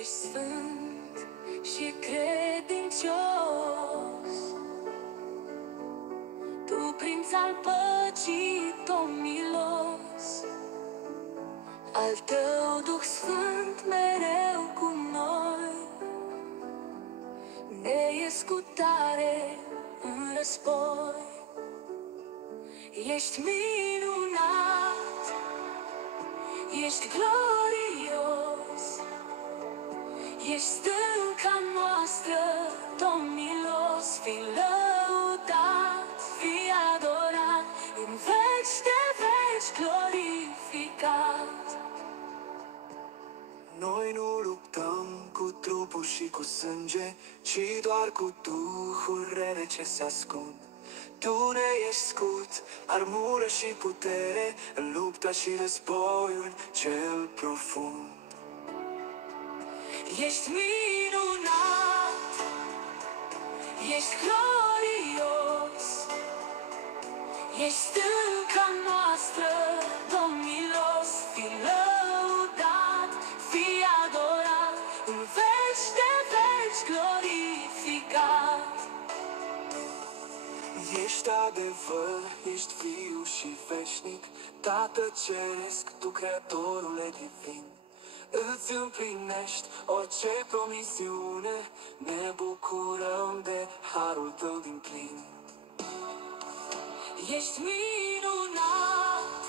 ești sfânt și credincios, Tu, Prinț al păcii, Domn milos, al Tău Duh Sfânt mereu cu noi, ne e scutare în război. Ești minunat, ești glorios, ești stânca noastră, Domn milos, fii lăudat, fii adorat, în veci de veci glorificat. Noi nu luptăm cu trupul și cu sânge, ci doar cu duhuri rele ce se ascund. Tu ne ești scut, armură și putere, în lupta și războiul cel profund. Ești minunat, ești glorios, ești stânca noastră, Domn milos, fii lăudat, fii adorat, în veci de veci glorificat. Ești adevăr, ești viu și veșnic, Tată Ceresc, Tu Creatorule divin. Îți împlinești orice promisiune, ne bucurăm de harul Tău din plin. Ești minunat,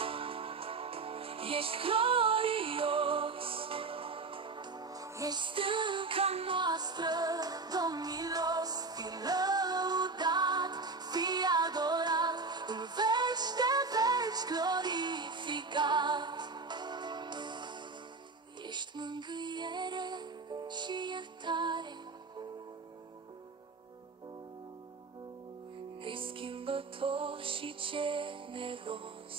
ești glorios, ești stânca noastră, Domn milos, fii lăudat, fii adorat, în veci de veci glorificat. Ești mângâiere și iertare, neschimbător și generos,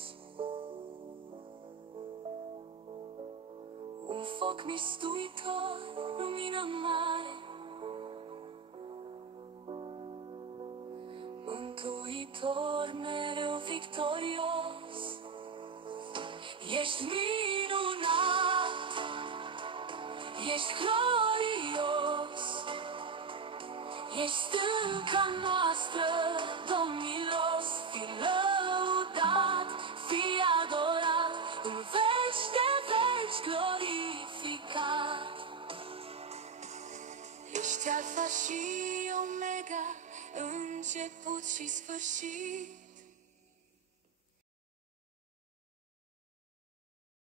un foc mistuitor, lumină mare, mântuitor mereu victorios. Ești minunat, ești glorios, ești stânca noastră, Domn milos, fii lăudat, fii adorat, în veci de veci glorificat. Ești Alfa și Omega, început și sfârșit,